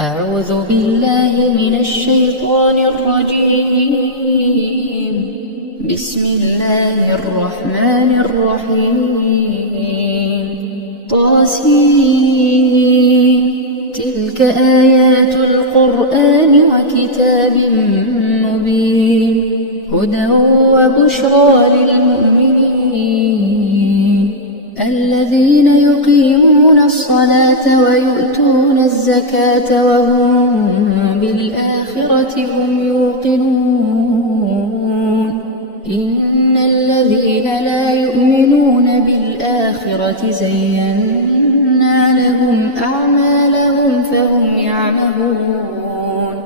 أعوذ بالله من الشيطان الرجيم. بسم الله الرحمن الرحيم. طاسين. تلك آيات القرآن وكتاب مبين، هدى وبشرى للمؤمنين الذين يقيمون الصلاة ويؤتون الزكاة وهم بالآخرة هم يوقنون. إن الذين لا يؤمنون بالآخرة زينا لهم أعمالهم فهم يعمهون.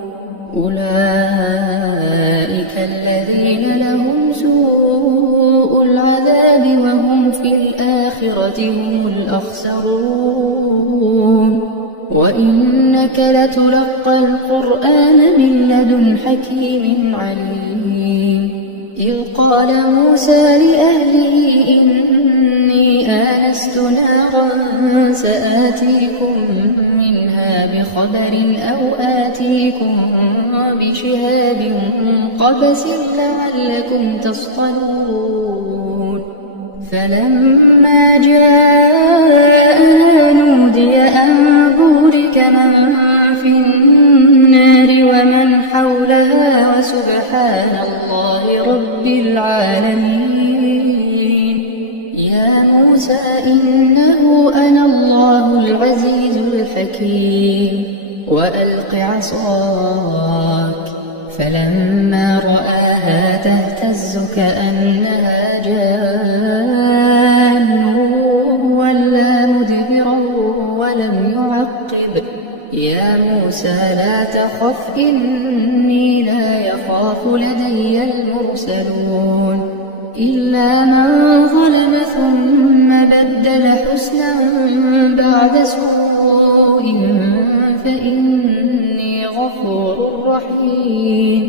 أولئك الذين لهم سوء العذاب وهم في الآخرة هم الأخسرون. وإنك لتلقى القرآن من لدن حكيم عليم. إذ قال موسى لأهله إني آنست نارا سآتيكم منها بخبر أو آتيكم بشهاب قبس لعلكم تصطلون. فلما جاء نودي أن بورك من في النار ومن حولها وسبحان الله رب العالمين. يا موسى إنه أنا الله العزيز الحكيم. وألق عصاك. فلما رآها تهتز كأنها جان ولا مدبرا ولم يعقب. يا موسى لا تخف إني لا يخاف لدي المرسلون. إلا من ظلم ثم بدل حسنا بعد سوء فإني غفور رحيم.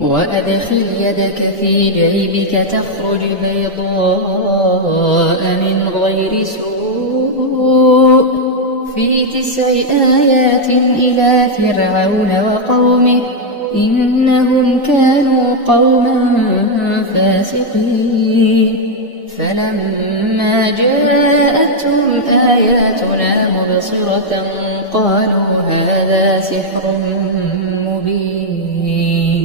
وأدخل يدك في جيبك تخرج بيضاء من غير سوء في 9 آيات إلى فرعون وقومه إنهم كانوا قوما فاسقين. فلما جاءتهم آياتنا مبصرة قالوا هذا سحر مبين.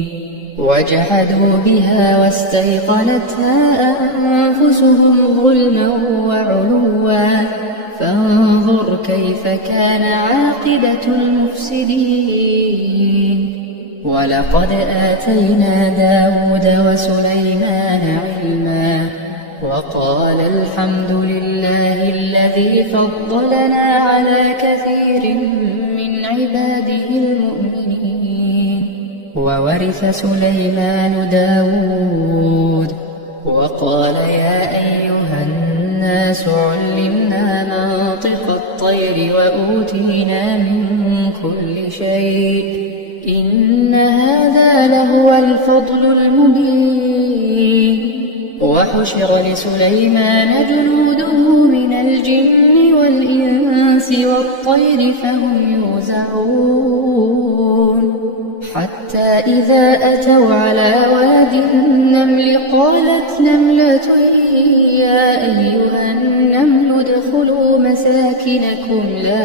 وجحدوا بها واستيقنتها أنفسهم ظلما وعلوا فانظر كيف كان عاقبة المفسدين. ولقد آتينا داود وسليمان علما وقال الحمد لله الذي فضلنا على كثير من عباده المؤمنين. وورث سليمان داود وقال يا أيها الناس علمنا منطق الطير وأوتينا من كل شيء إن هذا لهو الفضل المبين. وحشر لسليمان جنوده من الجن والإنس والطير فهم يوزعون. حتى إذا أتوا على واد النمل قالت نملة يا أيها النمل ادخلوا مساكنكم لا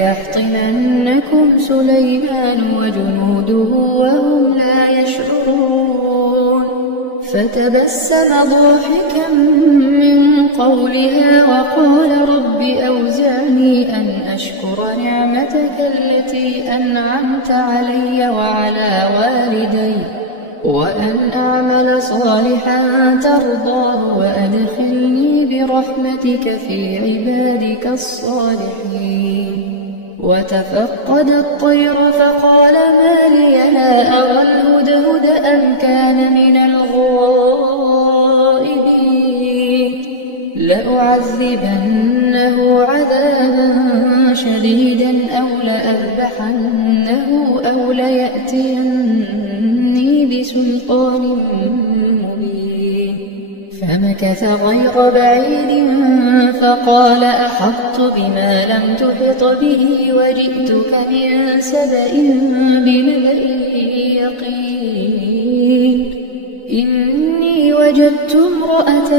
يحطمنكم سليمان وجنوده وهم لا يشعرون. فتبسم ضاحكا من قولها وقال رب أوزعني أن أشكر نعمتك التي أنعمت علي وعلى والدي وأن أعمل صالحا ترضاه وأدخلني برحمتك في عبادك الصالحين. وتفقد الطير فقال ما لي لا أرى الهدهد أم كان من الغائبين. لأعذبنه عذابا شديدا أو لأذبحنه أو ليأتيني بسلطان مبين. فمكث غير بعيد فقال أحطت بما لم تحط به وجئتك من سبأ بنبأ يقين إني وجدت امرأة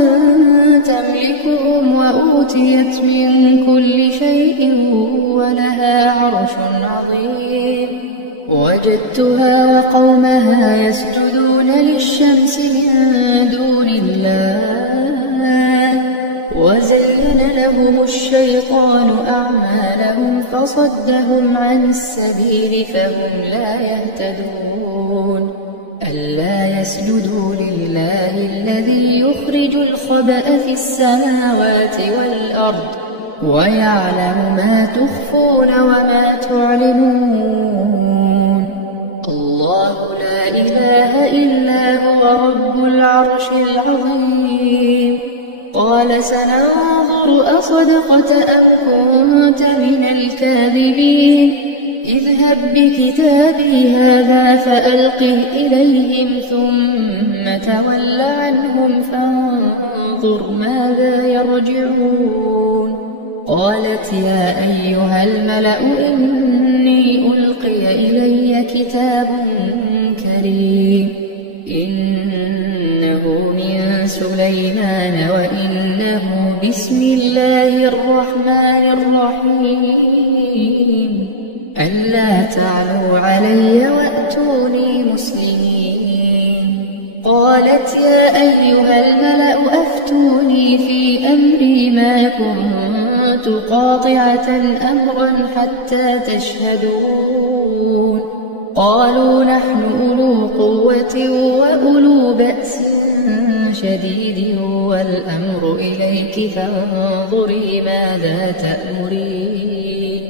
تملكهم وأوتيت من كل شيء ولها عرش عظيم وجدتها وقومها يسجدون للشمس من دون الله وزين لهم الشيطان أعمالهم فصدهم عن السبيل فهم لا يهتدون ألا يسجدوا لله الذي يخرج الخبأ في السماوات والأرض ويعلم ما تخفون وما تعلنون الله لا إله إلا هو رب العرش العظيم قال سننظر أصدقت أم كنت من الكاذبين اذهب بكتابي هذا فألقه إليهم ثم تول عنهم فانظر ماذا يرجعون قالت يا أيها الملأ إني ألقي إلي كتاب كريم إنه من سليمان وإنه بسم الله الرحمن الرحيم ألا تعلوا علي وأتوني مسلمين قالت يا أيها الملأ أفتوني في أمري ما كنت قاطعة أمرا حتى تشهدون قالوا نحن أولو قوة وأولو بأس شديد والأمر إليك فانظري ماذا تأمرين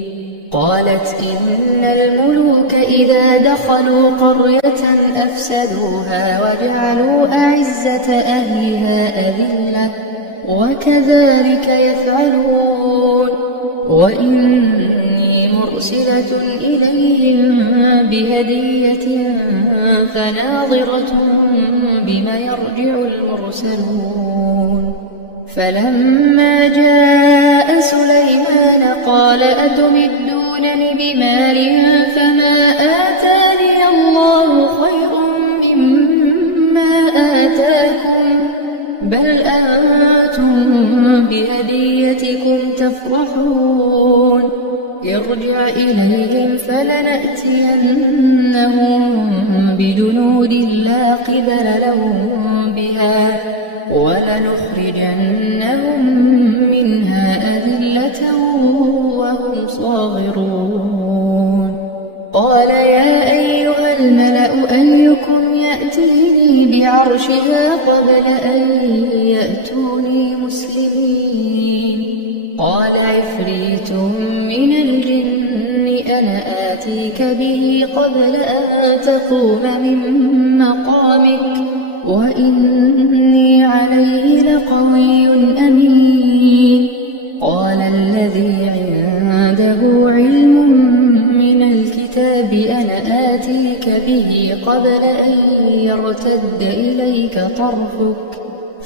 قالت إن الملوك إذا دخلوا قرية أفسدوها وجعلوا أعزة أهلها أذلة وكذلك يفعلون وإني مرسلة إليهم بهدية فناظرة بما يرجع المرسلون فلما جاء سليمان قال أتمدونني بمال فما آتاني الله خير مما آتاكم بل أنتم بهديتكم تفرحون ارجع إليهم فلنأتينهم بجنود لا قبل لهم بها ولنخرجنهم منها أذلة وهم صاغرون قال يا أيها الملأ أيكم يأتيني بعرشها قبل أن يأتوني مسلمين قال عفريت من الجن أنا آتيك به قبل أن تقوم من مقامك وإني عليه لقوي أمين قال الذي عنده علم من الكتاب أنا آتيك به قبل أن يرتد إليك طرفك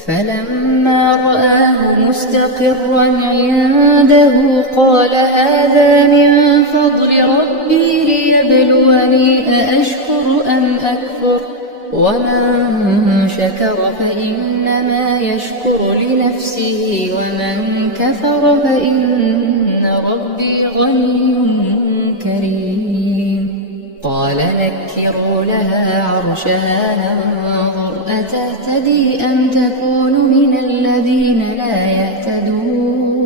فلما رآه مستقرا عنده قال هذا من فضل ربي ليبلوني أأشكر أم أكفر ومن شكر فإنما يشكر لنفسه ومن كفر فإن ربي غني كريم قال نكروا لها عرشها ننظر أتهتدي أم تكون من الذين لا يهتدون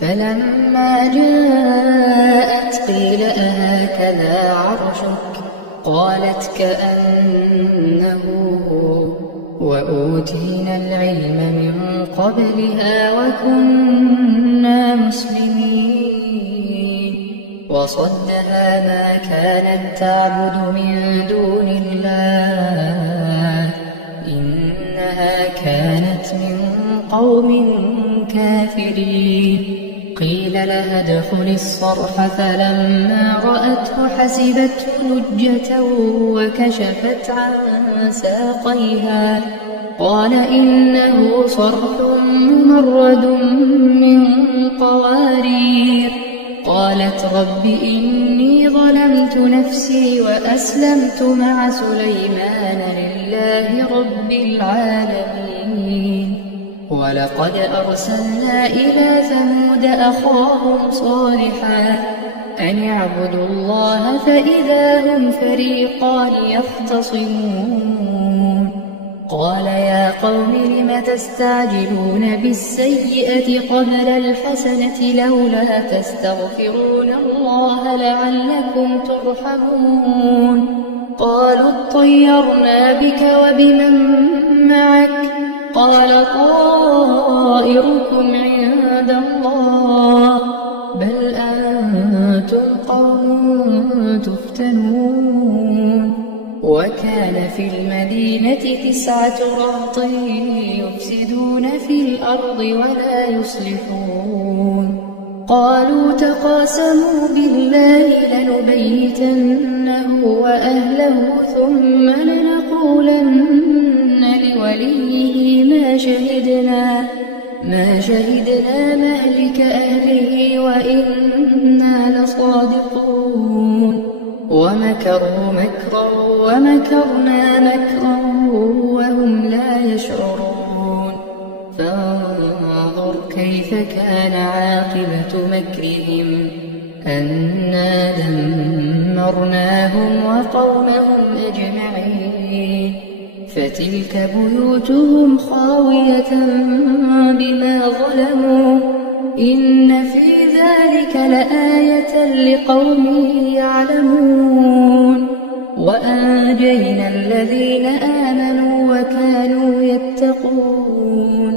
فلما جاءت قيل أهكذا عرشك قالت كأنه وأوتينا العلم من قبلها وكنا مسلمين وصدها ما كانت تعبد من دون الله إنها كانت من قوم كافرين قيل لها ادخل الصرح فلما رأته حسبته لجة وكشفت عن ساقيها قال إنه صرح ممرد من قوارير. قالت رب إني ظلمت نفسي وأسلمت مع سليمان لله رب العالمين. ولقد أرسلنا إلى ثمود أخاهم صالحا أن اعبدوا الله فإذا هم فريقان يختصمون. قال يا قوم لم تستعجلون بالسيئة قبل الحسنة لولا تستغفرون الله لعلكم ترحمون. قالوا اطيرنا بك وبمن معك قال طائركم عند الله بل أنتم قوم تفتنون. وكان في المدينة 9 رهط يفسدون في الأرض ولا يصلحون. قالوا تقاسموا بالله لنبيتنه وأهله ثم لنقولن لوليه ما شهدنا مهلك أهله وإنا لصادقون. ومكروا مكرا ومكرنا مكرا وهم لا يشعرون. فانظر كيف كان عاقبة مكرهم أنا دمرناهم وقومهم أجمعين. فتلك بيوتهم خاوية بما ظلموا إن في ذلك لآية لقوم يعلمون. وأنجينا الذين آمنوا وكانوا يتقون.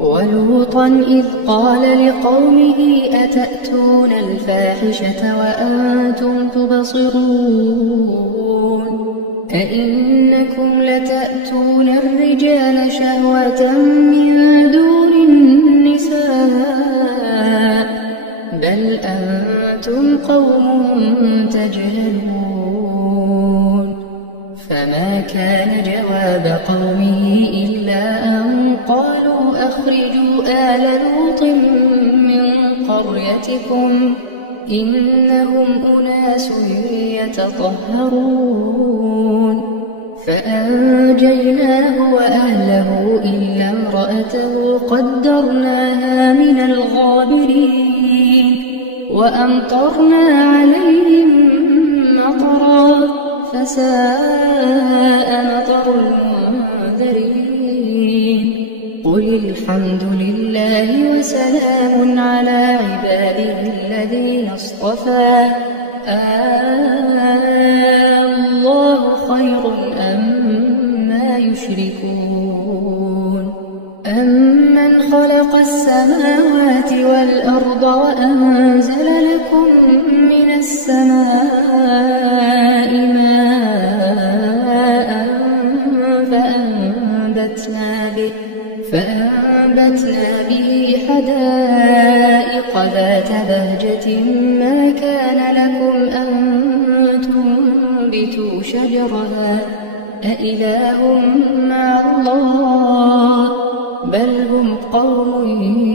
ولوطا إذ قال لقومه أتأتون الفاحشة وأنتم تبصرون أئنكم لتأتون الرجال شهوة من دون النساء بل أنتم قوم تجهلون. فما كان جواب قومه إلا أن قالوا أخرجوا آل لوط من قريتكم إنهم أناس يتطهرون. فأنجيناه وأهله إلا امرأته قدرناها من الغابرين. وأمطرنا عليهم مطرا فساء مطر المنذرين. قل الحمد لله وسلام على عباده الذين اصطفى الله خير أما يشركون. أمن خلق السماوات والأرض وأنزل لكم من السماء ماء فأنبتنا به حدائق ذات بهجة ما كان لكم أن تنبتوا شجرها أإله مع الله بل هم قوم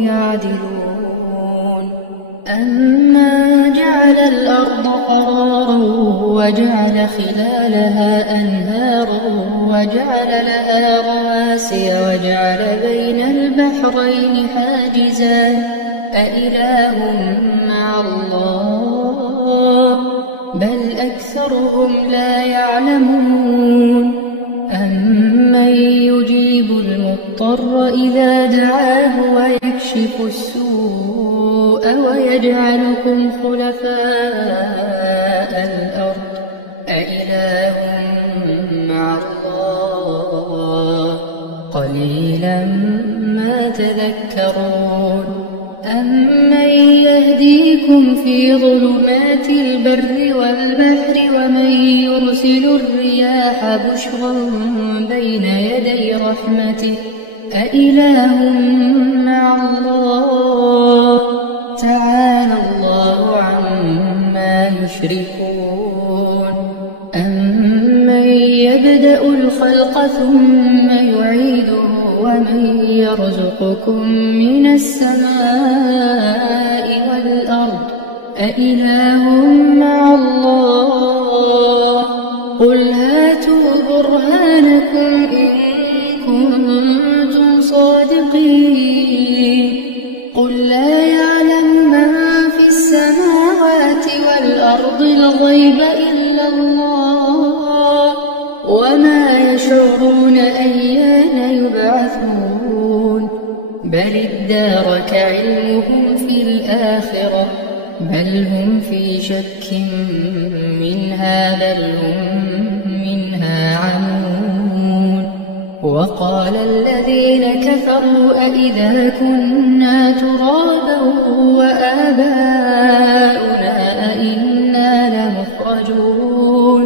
يعدلون. أما جعل الأرض قرارا وجعل خلالها أنهارا وجعل لها رواسي وجعل بين البحرين حاجزا أإله مع الله بل أكثرهم لا يعلمون. أمن يجيب المضطر إذا دعاه ويكشف السوء ويجعلكم خلفاء الأرض أإله مع الله قليلا ما تذكرون. أمن يهديكم في ظلمات البر والبحر ومن يرسل الرياح بشرا بين يدي رحمته أإله مع الله تعالى الله عما يشركون. أمن يبدأ الخلق ثم يعيده يرزقكم من السماء والأرض أإله مع الله قل هاتوا برهانكم إن كنتم صادقين قل لا يعلم من في السماوات والأرض الغيب إلا الله وما يشعرون أيان يبعثون بل ادارك علمهم في الآخرة بل هم في شك منها بل هم منها عمون وقال الذين كفروا أئذا كنا ترابا وآباؤنا أئنا لمخرجون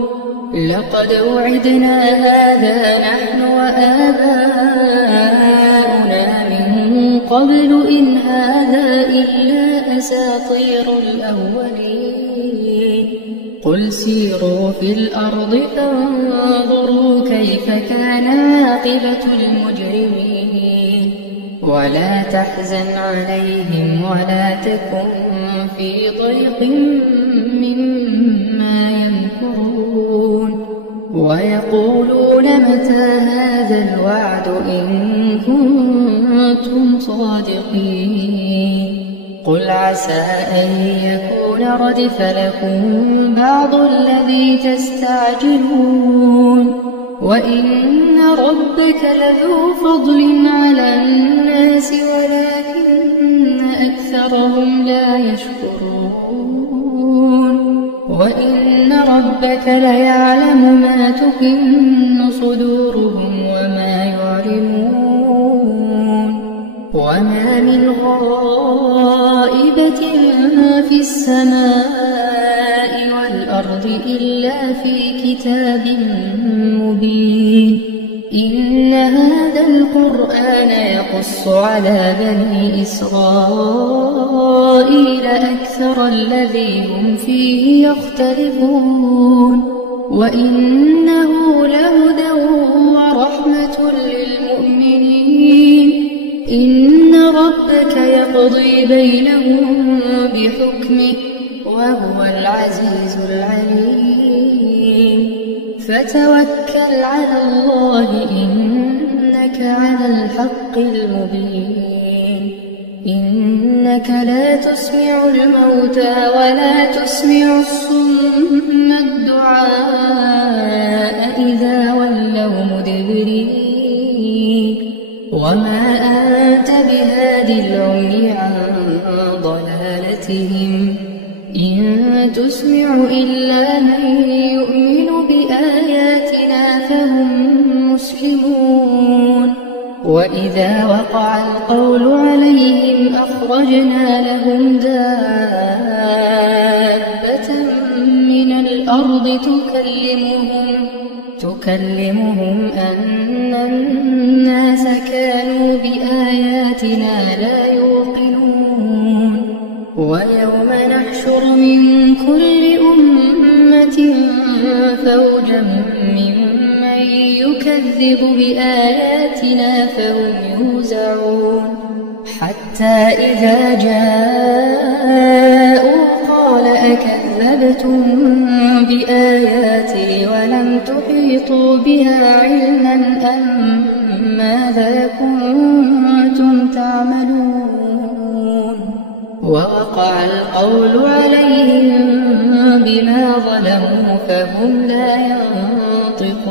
لقد وعدنا هذا نحن وآباؤنا من قبل إن هذا إلا أساطير الأولين قل سيروا في الأرض فانظروا كيف كان عاقبة المجرمين ولا تحزن عليهم ولا تكن في ضيق مما يمكرون ويقولون متى هذا الوعد إن كنتم صادقين قل عسى أن يكون ردف لكم بعض الذي تستعجلون وإن ربك لذو فضل على الناس ولكن أكثرهم لا يشكرون وإن ربك ليعلم ما تكن صدورهم وما يعلمون وما من غائبة في السماء والأرض إلا في كتاب مبين إن هذا القرآن يقص على بني إسرائيل أكثر الذي هم فيه يختلفون وإنه لهدى ورحمة للمؤمنين إن ربك يقضي بينهم بحكمه وهو العزيز العليم فتوكل على الله إنك على الحق المبين إنك لا تسمع الموتى ولا تسمع الصم الدعاء إذا ولوا مدبرين وما أنت بهادي العمي عن ضلالتهم إن تسمع إلا من يؤمن بآياتنا فهم مسلمون وإذا وقع القول عليهم أخرجنا لهم دابة من الأرض تكلمهم أن الناس كانوا بآياتنا لا يوقنون ويوم نحشر من كل أمة فوجا ممن يكذب بآياتنا فهم يوزعون حتى إذا جاءوا قال أكذبتم بآياتي ولم تحيطوا بها علما أم ماذا كنتم تعملون ووقع القول عليهم بما ظلموا فهم لا ينطقون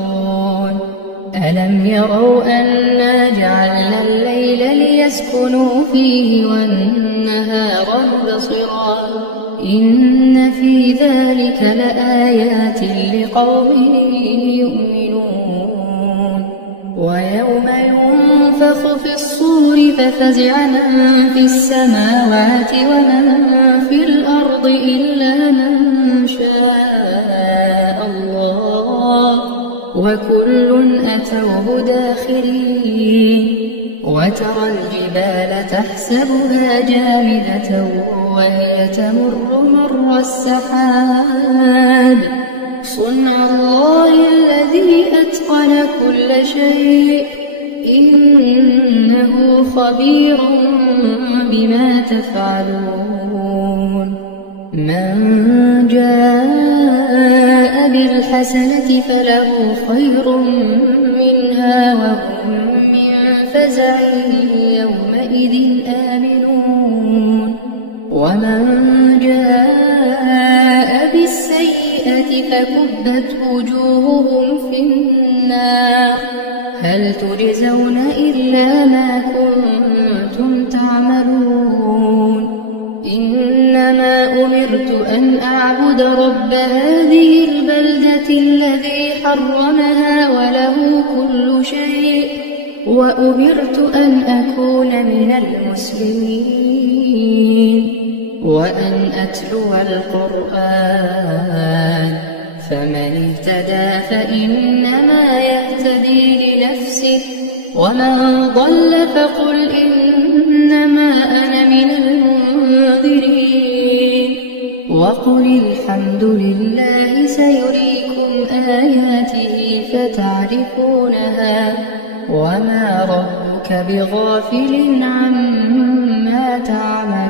ألم يروا أنا جعلنا الليل ليسكنوا فيه والنهار مبصرا إن في ذلك لآيات لقوم يؤمنون ويوم ينفخ في الصور ففزع من في السماوات ومن في الأرض إلا من شاء الله وكل أتوه داخرين وترى الجبال تحسبها جامدة وهي تمر مر السحاب صنع الله الذي أتقن كل شيء إن إنه خبير بما تفعلون من جاء بالحسنة فله خير منها وهم من فزع يومئذ آمنون ومن جاء بالسيئة فكبت وجوههم في النار هل تجزون إلا ما كنتم تعملون إنما أمرت أن أعبد رب هذه البلدة الذي حرمها وله كل شيء وأمرت أن أكون من المسلمين وأن أتلو القرآن فمن اهتدى فإنما يهتدي لنفسه ومن ضل فقل إنما أنا من المنذرين وقل الحمد لله سيريكم آياته فتعرفونها وما ربك بغافل عما تعملون